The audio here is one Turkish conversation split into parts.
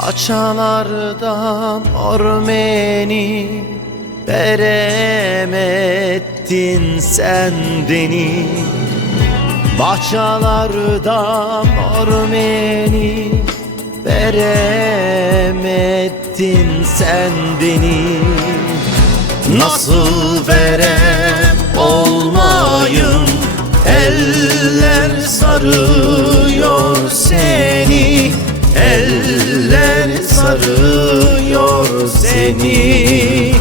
Paçalarda Armeni Beremettin sen beni. Bahçalarda Armeni Beremettin sen beni. Nasıl verem olmayım, eller sarıyor seni, eller sarıyor seni.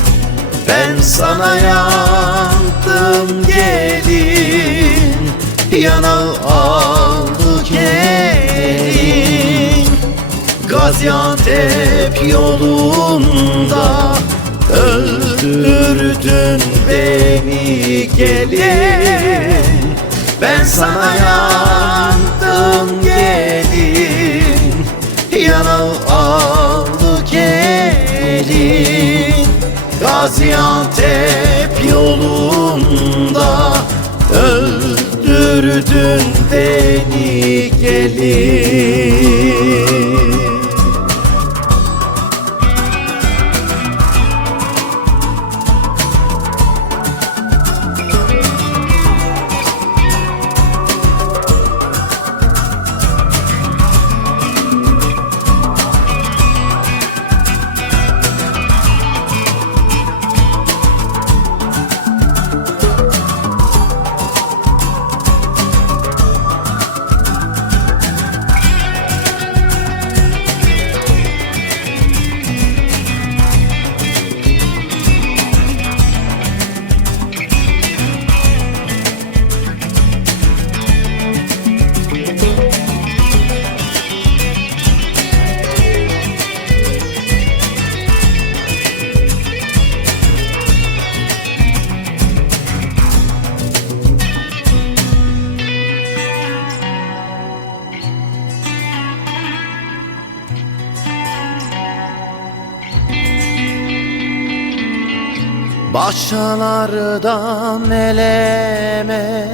Ben sana yandım gelin, yana aldı gelin. Gaziantep yolunda öldürdün beni gelin. Ben sana yandım gelin, yana aldı gelin. Gaziantep yolunda öldürdün beni gelin. Bahçalarda meleme,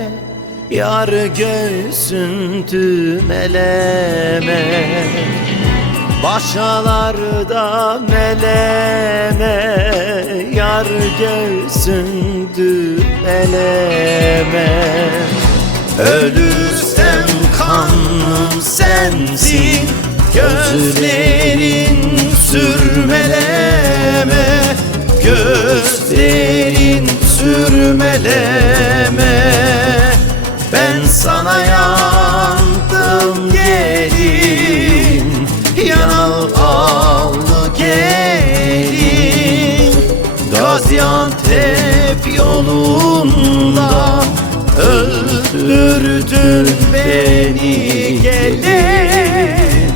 yar göğsün tümeleme. Bahçalarda meleme, yar göğsün tümeleme. Ölürsem kanım sensin, gözlerin sürmeleme, gözlerin sürmeleme. Ben sana yandım gelin, yana aldı gelin. Gaziantep yolunda öldürdün beni gelin.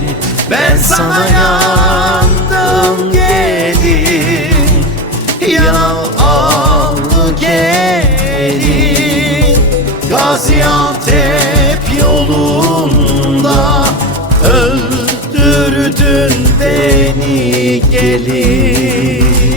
Ben sana yandım gelin, yana aldı gelin. Gaziantep yolunda öldürdün beni gelin.